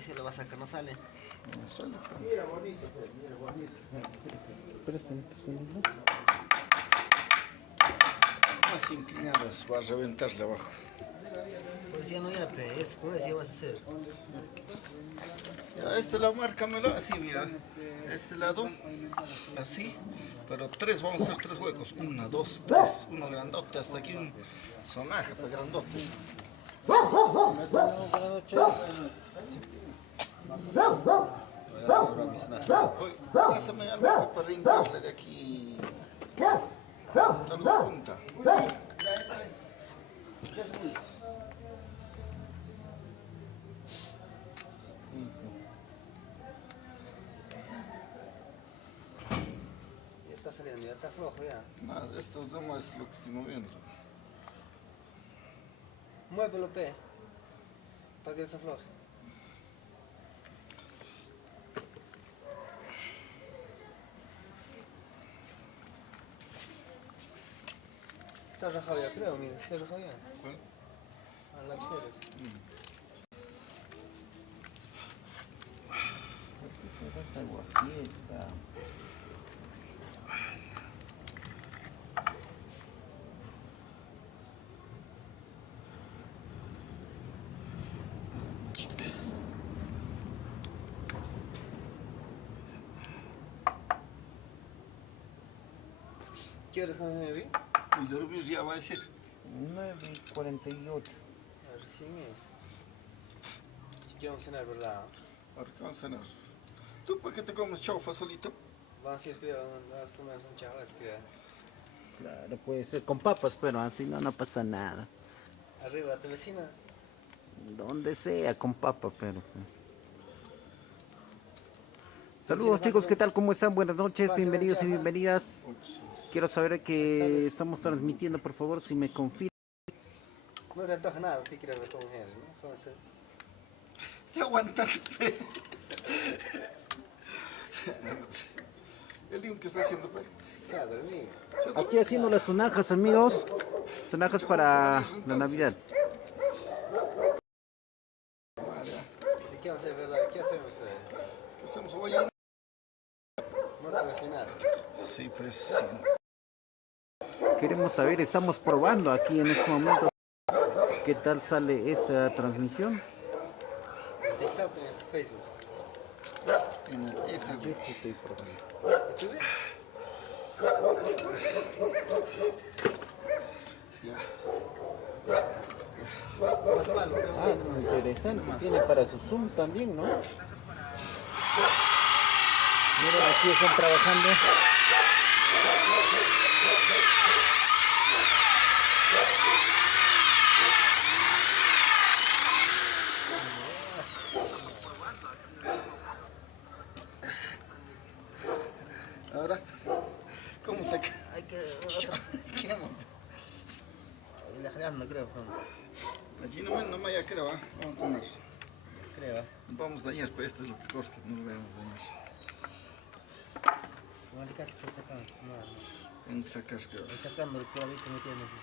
pues si lo va a sacar, no sale. No sale. Mira bonito, mira bonito. Presente, más inclinadas, va a reventarle abajo. Pues ya no, ya, pe, eso, con eso ya vas a hacer. Ya, este lado márcamelo así, mira. Este lado, así. Pero tres, vamos a hacer tres huecos. 1, 2, 3. Uno grandote, hasta aquí un sonaje, pues grandote. Oye, pásame algo para limpiarle de aquí. Algo punta. Ya está saliendo, ya está flojo ya. Nada, esto no es lo que estoy moviendo. Muévelo, pe, para que desafloje. Está rajado ya, creo, mira, está rajado ya. ¿Cuál? A lapiceros. ¿Por qué se va esa guafiesta? ¿Qué hora es, Henry? Y dormir ya va a decir. 9:48. Recién es. ¿Qué vamos a cenar, verdad? Ahora qué vamos a cenar. ¿Tú para qué te comes chaufa solito? Vamos a ir, creo, vamos a comer un chavas, creo. Claro, puede ser con papas, pero así no pasa nada. Arriba, tu vecina. Donde sea, con papa, pero. Saludos chicos, ¿qué tal? ¿Cómo están? Buenas noches, bienvenidos y bienvenidas. Quiero saber que estamos transmitiendo, por favor, si me confirman. No te antoja nada, ¿qué quieres ver con Henry, no? ¿Cómo se...? Estoy aguantando. El lío que está haciendo, pues. Se ha dormido. Aquí haciendo las sonajas, amigos. Sonajas para la Navidad. ¿De qué vamos a hacer, verdad? ¿Qué hacemos? ¿Qué hacemos hoy? Motivacional. Sí, pues sí. Queremos saber, estamos probando aquí en este momento qué tal sale esta transmisión. En TikTok, en Facebook. En el F. Yo estoy probando. ¿YouTube? Ya. Más malo, pero Ah, interesante, tiene para su Zoom también, ¿no? Miren, aquí están trabajando. Ahora, ¿cómo se cae? hay que... ¿Qué, man? La jalada no creo, Allí no me vaya, creo, ¿ah? Vamos a comer. creo. No vamos a dañar, pero esto es lo que corta, no lo vamos a dañar. No, le cacho, pues sacamos. No, Tengo que sacar, creo. voy sacando el clavito metiendo aquí.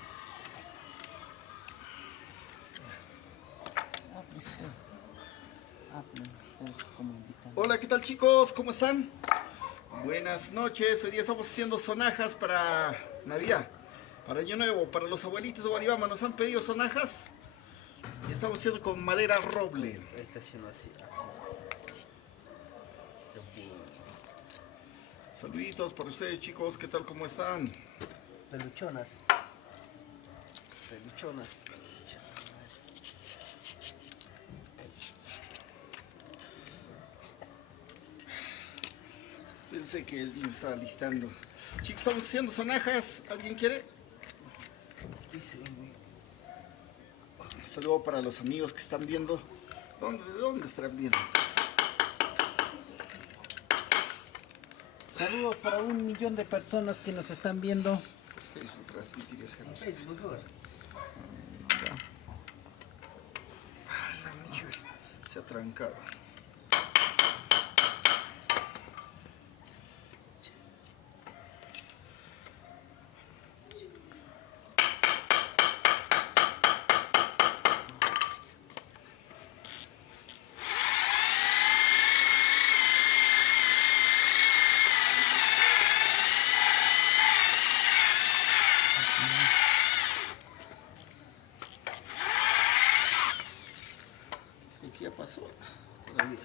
Hola, ¿qué tal chicos? ¿Cómo están? Buenas noches, hoy día estamos haciendo sonajas para Navidad, para Año Nuevo, para los abuelitos de Guaribama. Nos han pedido sonajas y estamos haciendo con madera roble. Ahí está haciendo así, así. Saluditos para ustedes chicos, ¿qué tal? ¿Cómo están? Peluchonas. Peluchonas. Pensé que el niño estaba listando. Chicos, estamos haciendo sonajas. ¿Alguien quiere? Dice, Un saludo para los amigos que están viendo. ¿De dónde estarán viendo? Saludos para 1 millón de personas que nos están viendo. Por Facebook transmitir esa cosa. Facebook mejor. Ah, la mía, se ha trancado. ya pasó. Todavía.